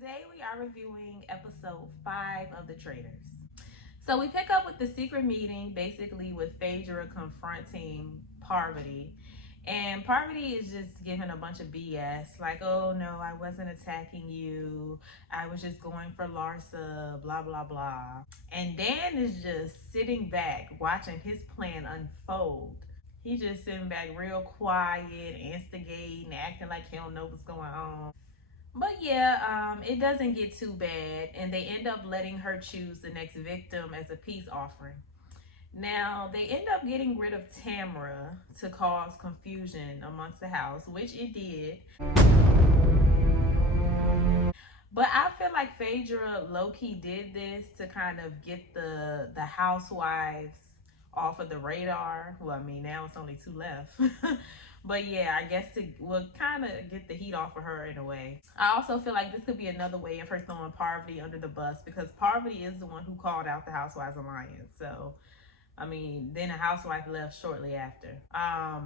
Today we are reviewing episode 5 of The Traitors. So we pick up with the secret meeting, basically with Phaedra confronting Parvati. And Parvati is just giving a bunch of BS, like, oh no, I wasn't attacking you. I was just going for Larsa, blah, blah, blah. And Dan is just sitting back, watching his plan unfold. He's just sitting back real quiet, instigating, acting like he don't know what's going on. But yeah, it doesn't get too bad, and they end up letting her choose the next victim as a peace offering. Now, they end up getting rid of Tamara to cause confusion amongst the house, which it did. But I feel like Phaedra low-key did this to kind of get the housewives off of the radar. Well, I mean, now it's only 2 left. But yeah, I guess to kind of get the heat off of her in a way. I also feel like this could be another way of her throwing Parvati under the bus, because Parvati is the one who called out the Housewives Alliance. So, I mean, then a housewife left shortly after. I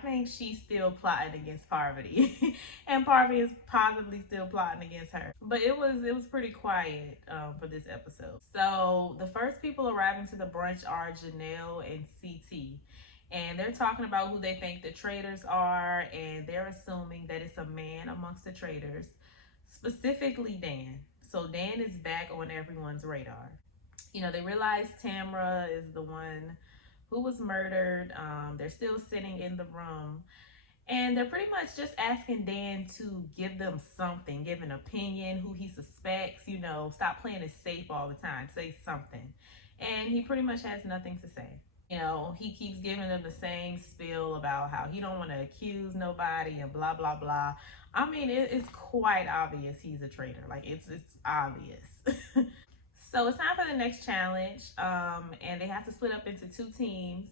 think she's still plotting against Parvati, and Parvati is possibly still plotting against her. But it was pretty quiet for this episode. So the first people arriving to the brunch are Janelle and CT, and they're talking about who they think the traitors are, and they're assuming that it's a man amongst the traitors, specifically Dan. So Dan is back on everyone's radar. You know, they realize Tamara is the one who was murdered. They're still sitting in the room, and they're pretty much just asking Dan to give them something, give an opinion, who he suspects. You know, stop playing it safe all the time, say something. And he pretty much has nothing to say. You know, he keeps giving them the same spiel about how he don't want to accuse nobody and blah blah blah. I mean, it's quite obvious he's a traitor. Like, it's obvious. So it's time for the next challenge, and they have to split up into 2 teams.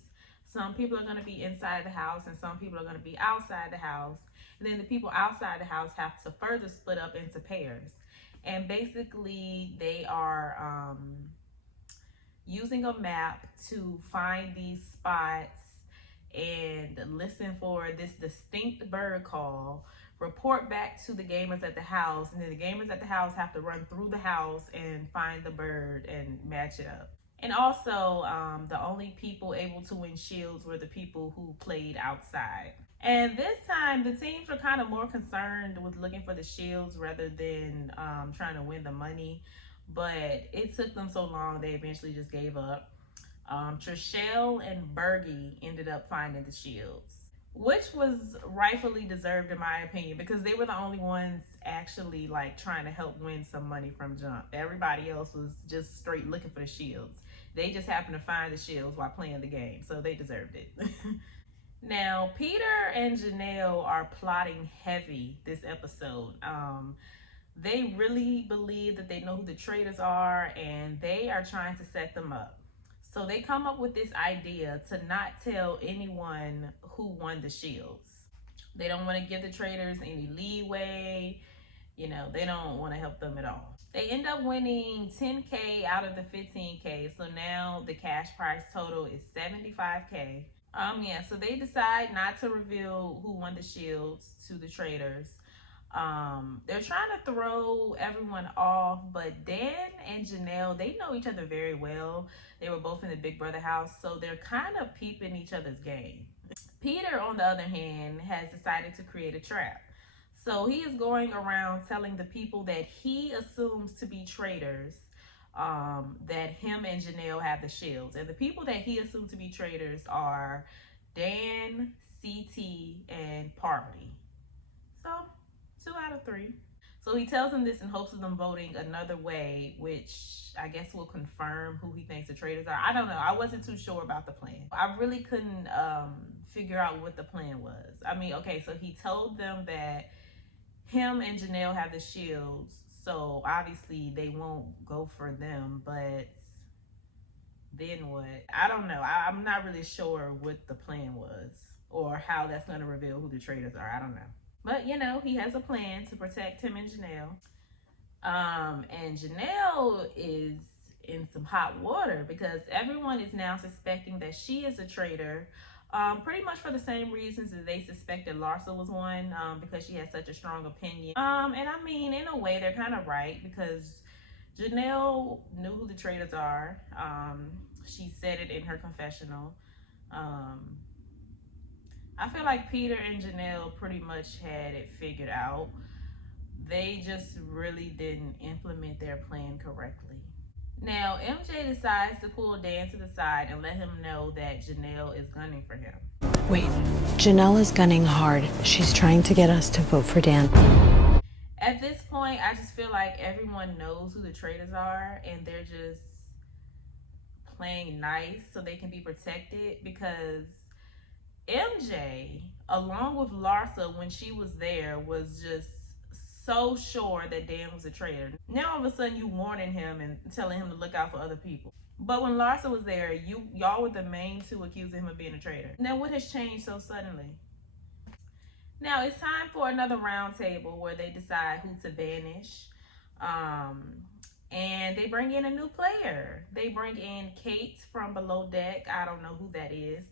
Some people are going to be inside the house, and some people are going to be outside the house. And then the people outside the house have to further split up into pairs. And basically, they are using a map to find these spots and listen for this distinct bird call, report back to the gamers at the house, and then the gamers at the house have to run through the house and find the bird and match it up. And also, the only people able to win shields were the people who played outside. And this time, the teams were kind of more concerned with looking for the shields rather than trying to win the money. But it took them so long, they eventually just gave up. Trishelle and Bergie ended up finding the shields, which was rightfully deserved in my opinion, because they were the only ones actually like trying to help win some money from jump. Everybody else was just straight looking for the shields. They just happened to find the shields while playing the game, so they deserved it. Now, Peter and Janelle are plotting heavy this episode. They really believe that they know who the traitors are, and they are trying to set them up. So they come up with this idea to not tell anyone who won the shields. They don't want to give the traitors any leeway. You know, they don't want to help them at all. They end up winning 10K out of the 15K. So now the cash prize total is 75K. So they decide not to reveal who won the shields to the traitors. They're trying to throw everyone off, but Dan and Janelle, they know each other very well. They were both in the Big Brother house, so they're kind of peeping each other's game. Peter, on the other hand, has decided to create a trap. So he is going around telling the people that he assumes to be traitors that him and Janelle have the shields. And the people that he assumed to be traitors are Dan, CT, and Parvati. So 2 out of 3. So he tells them this in hopes of them voting another way, which I guess will confirm who he thinks the traitors are. I don't know. I wasn't too sure about the plan. I really couldn't figure out what the plan was. I mean, okay, so he told them that him and Janelle have the shields, so obviously they won't go for them, but then what? I don't know. I'm not really sure what the plan was or how that's going to reveal who the traitors are. I don't know. But, you know, he has a plan to protect him and Janelle. And Janelle is in some hot water because everyone is now suspecting that she is a traitor Pretty much for the same reasons that they suspected Larsa was one, because she had such a strong opinion. And I mean, in a way, they're kind of right, because Janelle knew who the traitors are. She said it in her confessional. I feel like Peter and Janelle pretty much had it figured out. They just really didn't implement their plan correctly. Now, MJ decides to pull Dan to the side and let him know that Janelle is gunning for him. Wait, Janelle is gunning hard. She's trying to get us to vote for Dan. At this point, I just feel like everyone knows who the traitors are, and they're just playing nice so they can be protected, because MJ, along with Larsa, when she was there, was just so sure that Dan was a traitor. Now all of a sudden you warning him and telling him to look out for other people. But when Larsa was there, y'all were the main two accusing him of being a traitor. Now what has changed so suddenly? Now it's time for another round table where they decide who to banish. And they bring in a new player. They bring in Kate from Below Deck. I don't know who that is.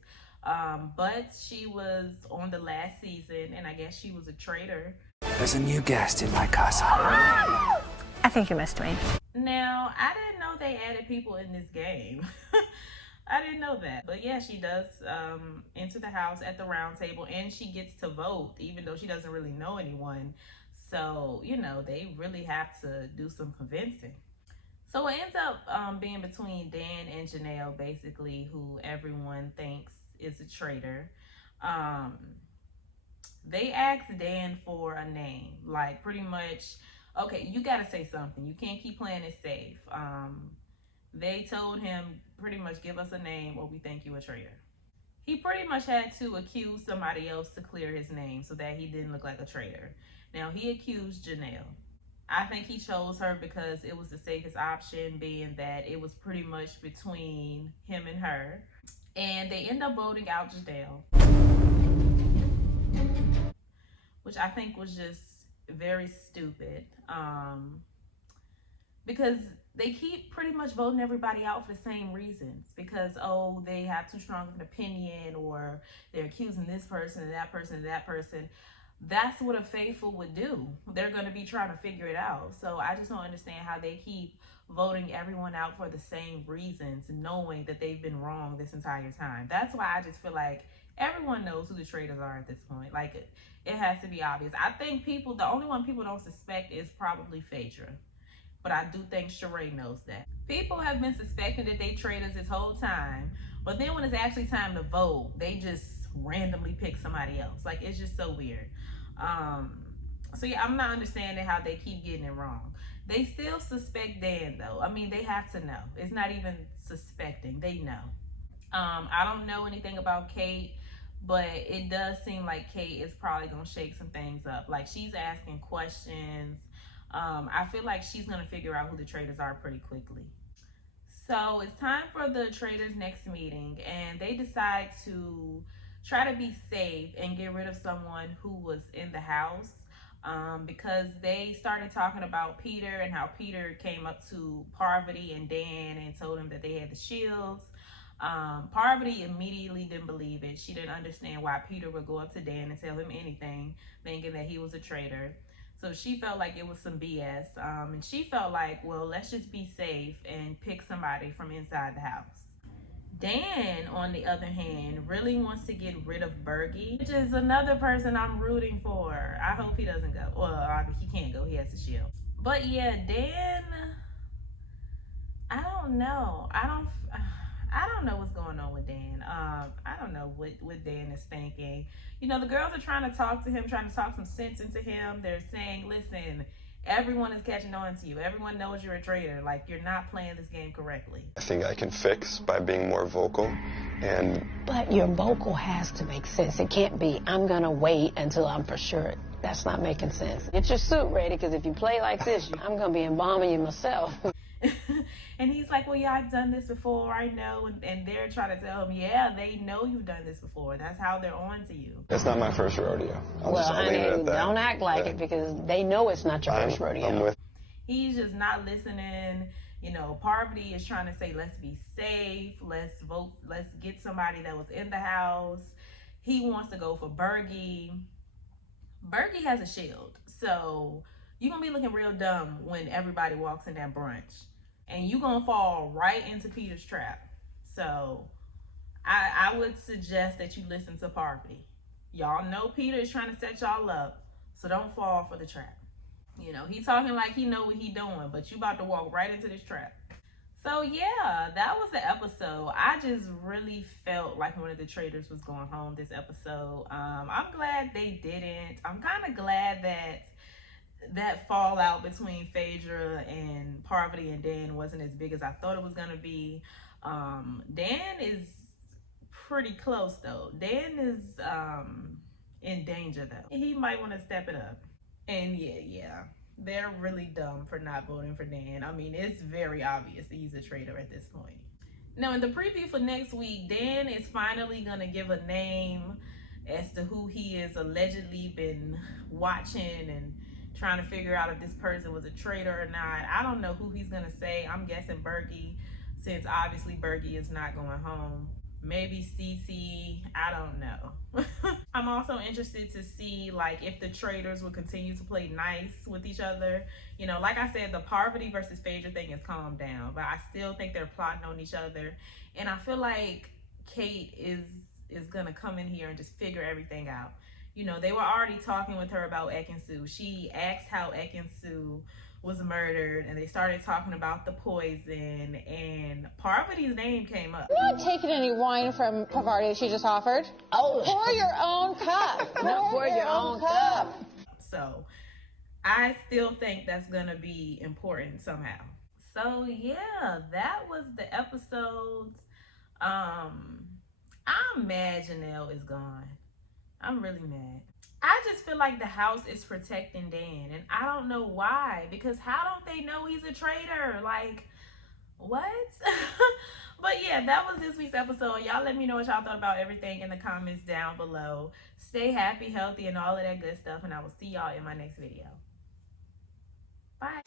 But she was on the last season, and I guess she was a traitor. There's a new guest in my casa. I think you missed me. Now, I didn't know they added people in this game. I didn't know that. But yeah, she does enter the house at the round table, and she gets to vote, even though she doesn't really know anyone. So, you know, they really have to do some convincing. So it ends up being between Dan and Janelle, basically, who everyone thinks is a traitor. They asked Dan for a name, like pretty much, okay, you got to say something. You can't keep playing it safe. They told him pretty much, give us a name or we think you a traitor. He pretty much had to accuse somebody else to clear his name so that he didn't look like a traitor. Now, he accused Janelle. I think he chose her because it was the safest option, being that it was pretty much between him and her. And they end up voting out Janelle, which I think was just very stupid, because they keep pretty much voting everybody out for the same reasons, because, oh, they have too strong of an opinion, or they're accusing this person and that person and that person. That's what a faithful would do. They're going to be trying to figure it out. So I just don't understand how they keep voting everyone out for the same reasons, knowing that they've been wrong this entire time. That's why I just feel like everyone knows who the traitors are at this point. Like, it has to be obvious. I think the only one people don't suspect is probably Phaedra. But I do think Sheree knows that. People have been suspecting that they traitors this whole time, but then when it's actually time to vote, they just randomly pick somebody else. Like, it's just so weird. So yeah, I'm not understanding how they keep getting it wrong. They still suspect Dan, though. I mean, they have to know. It's not even suspecting. They know. I don't know anything about Kate, but it does seem like Kate is probably going to shake some things up. Like, she's asking questions. I feel like she's going to figure out who the traitors are pretty quickly. So it's time for the traitors' next meeting, and they decide to try to be safe and get rid of someone who was in the house, because they started talking about Peter and how Peter came up to Parvati and Dan and told them that they had the shields. Parvati immediately didn't believe it. She didn't understand why Peter would go up to Dan and tell him anything, thinking that he was a traitor. So she felt like it was some BS, and she felt like, well, let's just be safe and pick somebody from inside the house. Dan, on the other hand, really wants to get rid of Bergie, which is another person I'm rooting for. I hope he doesn't go. Well, he can't go. He has the shield. But yeah, Dan, I don't know. I don't know what's going on with Dan. I don't know what Dan is thinking. You know, the girls are trying to talk to him, trying to talk some sense into him. They're saying, listen, everyone is catching on to you. Everyone knows you're a traitor. Like, you're not playing this game correctly. I think I can fix by being more vocal. But your vocal has to make sense. It can't be, I'm going to wait until I'm for sure. That's not making sense. Get your suit ready, because if you play like this, I'm going to be embalming you myself. And he's like, well, yeah, I've done this before, I know. And they're trying to tell him, yeah, they know you've done this before. That's how they're on to you. It's not my first rodeo. Well, honey, don't act like it, because they know it's not your first rodeo. He's just not listening. You know, Parvati is trying to say, let's be safe, let's vote, let's get somebody that was in the house. he wants to go for Bergie. Bergie has a shield, so you're gonna be looking real dumb when everybody walks in that brunch, and you're gonna fall right into Peter's trap. So I would suggest that you listen to Parvati. Y'all know Peter is trying to set y'all up, so don't fall for the trap. You know, he talking like he know what he doing, but you about to walk right into this trap. So yeah, that was the episode. I just really felt like one of the traitors was going home this episode. I'm glad they didn't. I'm kind of glad that fallout between Phaedra and Parvati and Dan wasn't as big as I thought it was gonna be. Dan is pretty close though. Dan is in danger though. He might want to step it up. And yeah. They're really dumb for not voting for Dan. I mean, it's very obvious that he's a traitor at this point. Now, in the preview for next week, Dan is finally going to give a name as to who he has allegedly been watching and trying to figure out if this person was a traitor or not. I don't know who he's going to say. I'm guessing Bergie, since obviously Bergie is not going home. Maybe Cece, I don't know. I'm also interested to see like if the traitors will continue to play nice with each other. You know, like I said, the Parvati versus Phaedra thing has calmed down, but I still think they're plotting on each other. And I feel like Kate is gonna come in here and just figure everything out. You know, they were already talking with her about Ekin-Su. She asked how Ekin-Su was murdered, and they started talking about the poison, and Parvati's name came up. I'm not taking any wine from Parvati that she just offered. Oh, Pour your own cup. pour your own cup. So I still think that's gonna be important somehow. So yeah, that was the episode. I'm mad Janelle is gone. I'm really mad. I just feel like the house is protecting Dan, and I don't know why, because how don't they know he's a traitor? Like, what? But yeah, that was this week's episode. Y'all let me know what y'all thought about everything in the comments down below. Stay happy, healthy, and all of that good stuff, and I will see y'all in my next video. Bye.